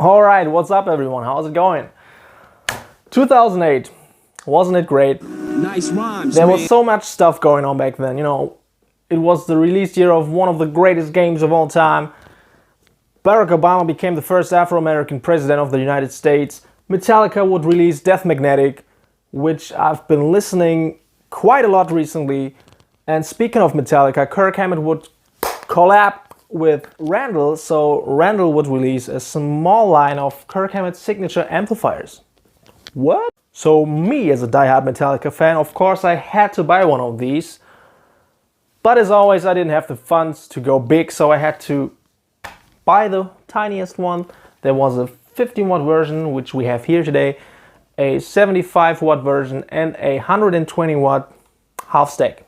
Alright, what's up everyone? How's it going? 2008, wasn't it great? Nice rhymes, There man. was so much stuff going on back then, It was the release year of one of the greatest games of all time. Barack Obama became the first Afro-American president of the United States. Metallica would release Death Magnetic, which I've been listening quite a lot recently. And speaking of Metallica, Kirk Hammett would collab with Randall, so Randall would release a small line of Kirk Hammett's signature amplifiers. What? So me, as a die-hard Metallica fan, of course I had to buy one of these. But as always, I didn't have the funds to go big, so I had to buy the tiniest one. There was a 15 watt version, which we have here today, a 75 watt version, and a 120 watt half stack.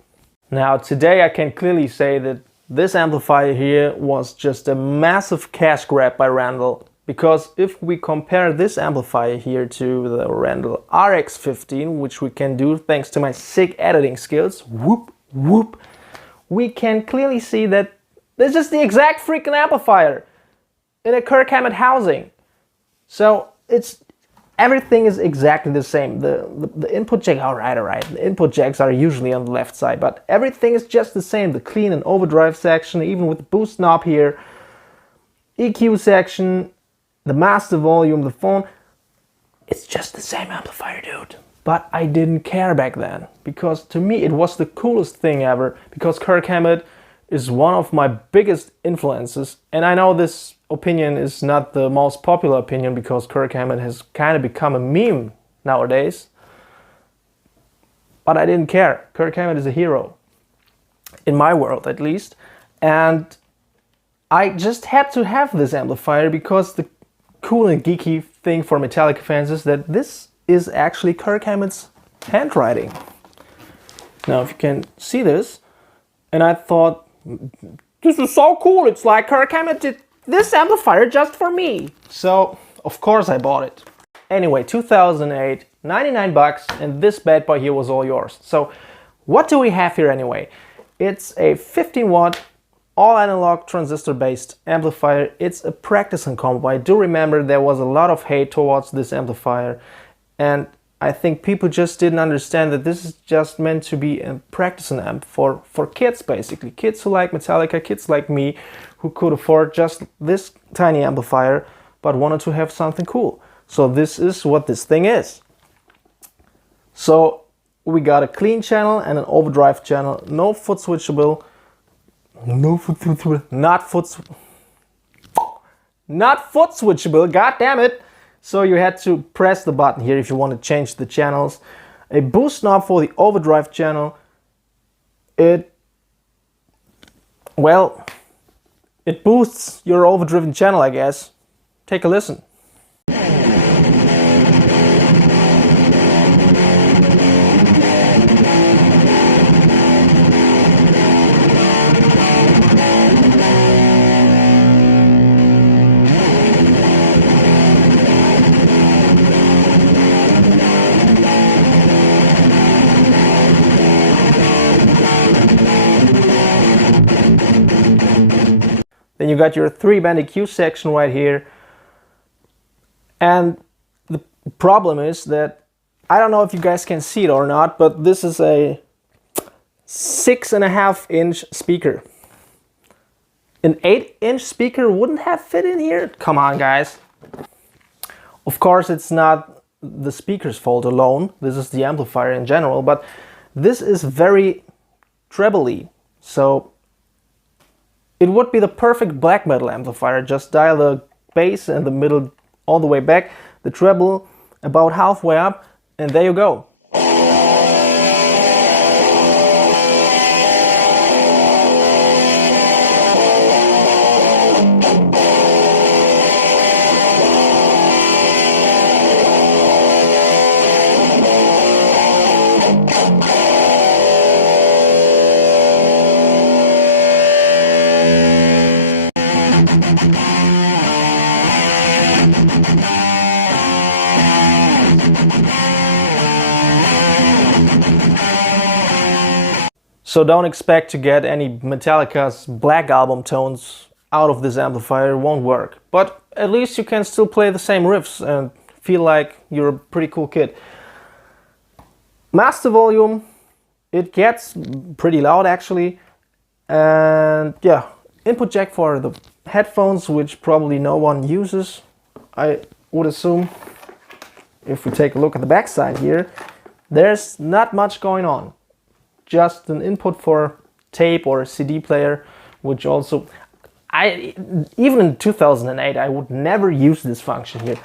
Now today I can clearly say that this amplifier here was just a massive cash grab by Randall, because if we compare this amplifier here to the Randall RX-15, which we can do thanks to my sick editing skills, whoop, whoop, we can clearly see that this is the exact freaking amplifier in a Kirk Hammett housing. So everything is exactly the same. The input jack, all right. The input jacks are usually on the left side, but everything is just the same. The clean and overdrive section, even with the boost knob here, EQ section, the master volume, the phone, it's just the same amplifier, dude. But I didn't care back then, because to me it was the coolest thing ever, because Kirk Hammett is one of my biggest influences, and I know this opinion is not the most popular opinion because Kirk Hammett has kind of become a meme nowadays. But I didn't care. Kirk Hammett is a hero. In my world, at least. And I just had to have this amplifier because the cool and geeky thing for Metallica fans is that this is actually Kirk Hammett's handwriting. Now, if you can see this, and I thought, this is so cool. It's like Kirk Hammett did this amplifier just for me. So, of course I bought it. Anyway, 2008, 99 bucks, and this bad boy here was all yours. So, what do we have here anyway? It's a 15 watt, all analog transistor based amplifier. It's a practicing combo. I do remember there was a lot of hate towards this amplifier, and I think people just didn't understand that this is just meant to be a practicing amp for kids, basically. Kids who like Metallica, kids like me, who could afford just this tiny amplifier, but wanted to have something cool. So this is what this thing is. So we got a clean channel and an overdrive channel, no foot switchable, not foot switchable, god damn it. So you had to press the button here if you want to change the channels. A boost knob for the overdrive channel. It boosts your overdriven channel, I guess. Take a listen. Then you got your 3-band EQ section right here. And the problem is that, I don't know if you guys can see it or not, but this is a 6.5-inch speaker. An 8-inch speaker wouldn't have fit in here? Come on, guys. Of course, it's not the speaker's fault alone. This is the amplifier in general, but this is very trebly. So it would be the perfect black metal amplifier. Just dial the bass and the middle all the way back, the treble about halfway up, and there you go. So don't expect to get any Metallica's Black Album tones out of this amplifier, it won't work. But at least you can still play the same riffs and feel like you're a pretty cool kid. Master volume, it gets pretty loud actually. And yeah, input jack for the headphones, which probably no one uses, I would assume. If we take a look at the back side here, there's not much going on. Just an input for tape or a CD player, which also, even in 2008, I would never use this function here.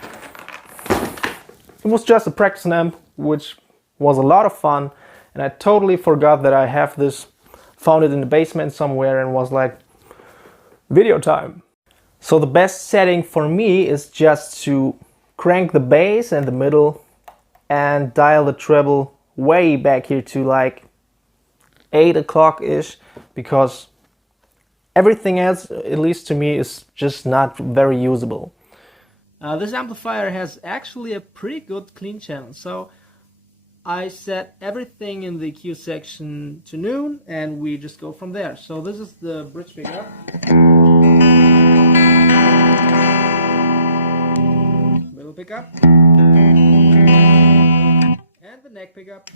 It was just a practice amp, which was a lot of fun, and I totally forgot that I have this, found it in the basement somewhere, and was like, video time. So the best setting for me is just to crank the bass and the middle and dial the treble way back here to like 8 o'clock-ish, because everything else, at least to me, is just not very usable. This amplifier has actually a pretty good clean channel, so I set everything in the EQ section to noon and we just go from there. So this is the bridge pickup. Middle pickup. And the neck pickup.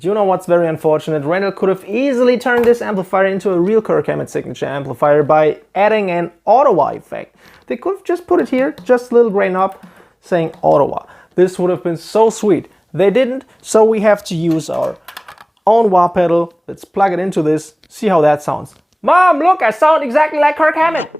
Do you know what's very unfortunate? Randall could have easily turned this amplifier into a real Kirk Hammett signature amplifier by adding an Ottawa effect. They could have just put it here, just a little gray knob saying Ottawa. This would have been so sweet. They didn't, so we have to use our own wah pedal. Let's plug it into this, see how that sounds. Mom, look, I sound exactly like Kirk Hammett.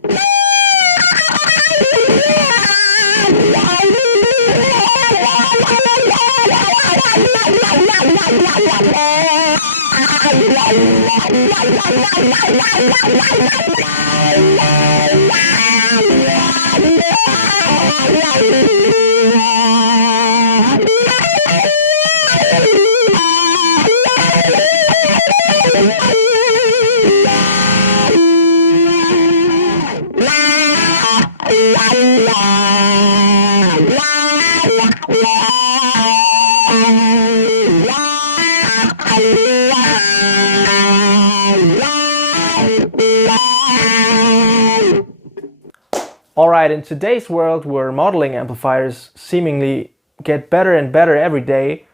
Alright, in today's world where modeling amplifiers seemingly get better and better every day,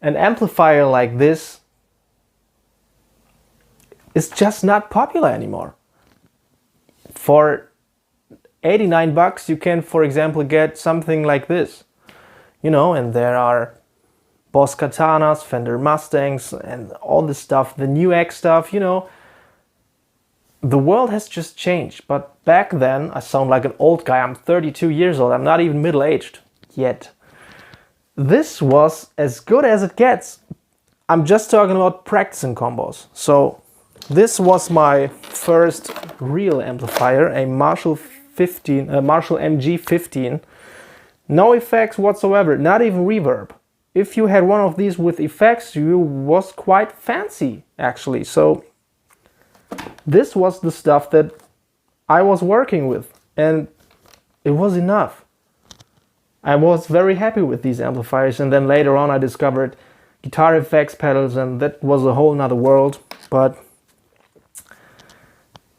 an amplifier like this is just not popular anymore. For 89 bucks you can, for example, get something like this. You know, and there are Boss Katanas, Fender Mustangs, and all this stuff, the new X stuff, you know. The world has just changed, but back then, I sound like an old guy, I'm 32 years old, I'm not even middle-aged yet. This was as good as it gets. I'm just talking about practicing combos. So this was my first real amplifier, a Marshall MG-15. No effects whatsoever, not even reverb. If you had one of these with effects, you was quite fancy actually. So this was the stuff that I was working with, and it was enough. I was very happy with these amplifiers, and then later on I discovered guitar effects pedals, and that was a whole nother world. But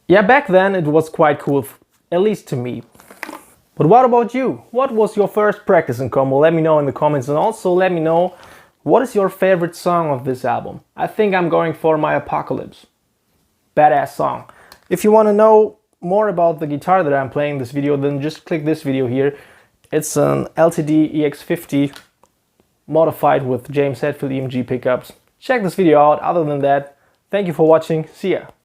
yeah, back then it was quite cool, at least to me. But what about you? What was your first practicing combo? Let me know in the comments, and also let me know what is your favorite song of this album. I think I'm going for My Apocalypse. Badass song. If you want to know more about the guitar that I'm playing in this video, then just click this video here. It's an LTD EX-50 modified with James Hetfield EMG pickups. Check this video out. Other than that, thank you for watching. See ya.